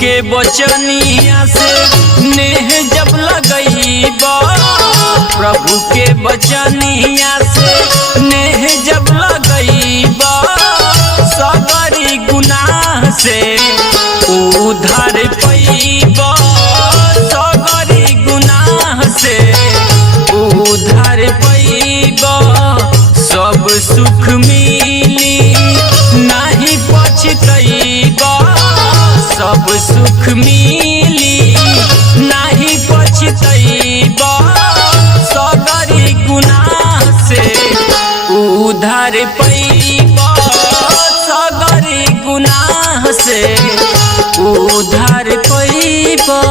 के बचनिया से नेह जब लगईबा, प्रभु के बचनिया से नेह जब लगईबा, सगरी गुनाह से उधार पैबा, सगरी गुनाह से उधार पैबा। सब सुख मिली नहीं पछतैबा, सब सुख मिली नहीं पछतैबा, सगरी गुनाह से उधार पैबा, सगरी गुनाह से उधार पैबा।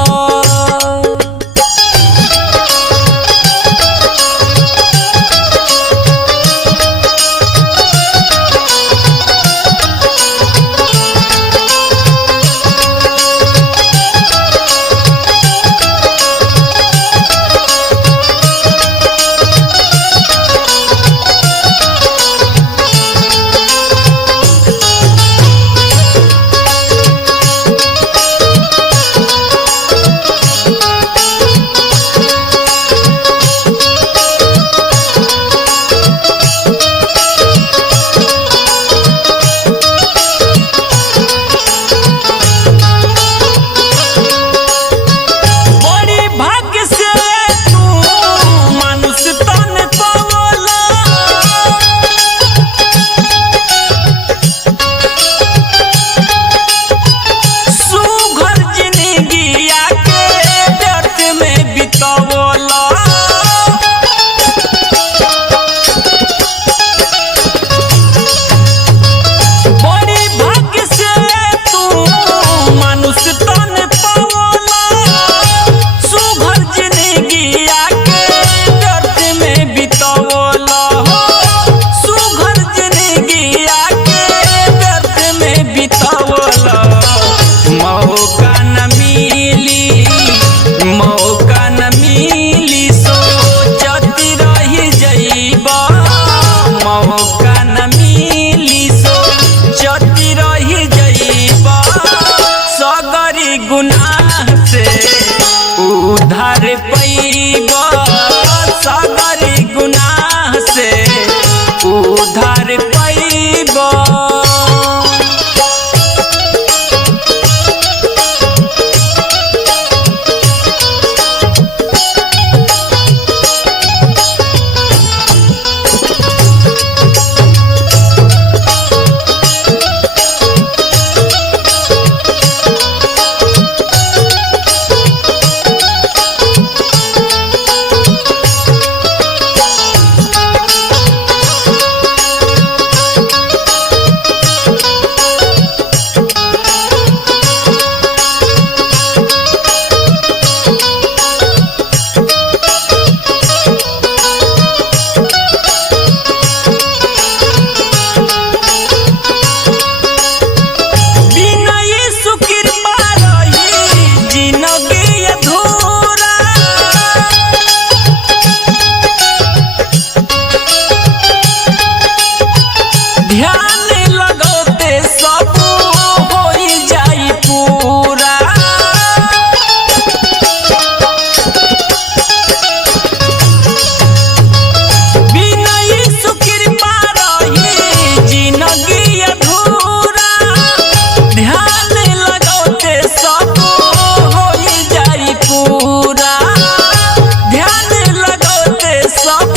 गुनाह से उधार पैबा, सगरी गुनाह से उधार पैबा। ध्यान लगौते सब हो जाई पूरा, बिना यीशु कृपा रही जिंदगी अधूरा। ध्यान लगौते सब हो जाई पूरा, ध्यान लगौते सब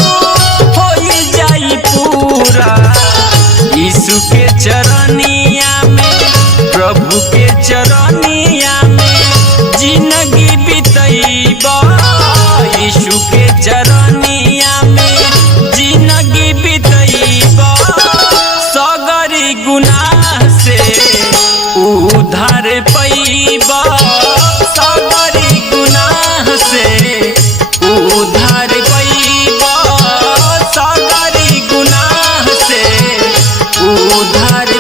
हो जाई पूरा। यीशु के चरनिया में, प्रभु के चरनिया में जिंदगी बितैबा, यीशु के चरनिया में जिंदगी बितैबा, सगरी गुनाह से उधार पैबा, सगरी गुनाह से उधार पैबा, सगरी गुनाह से उधार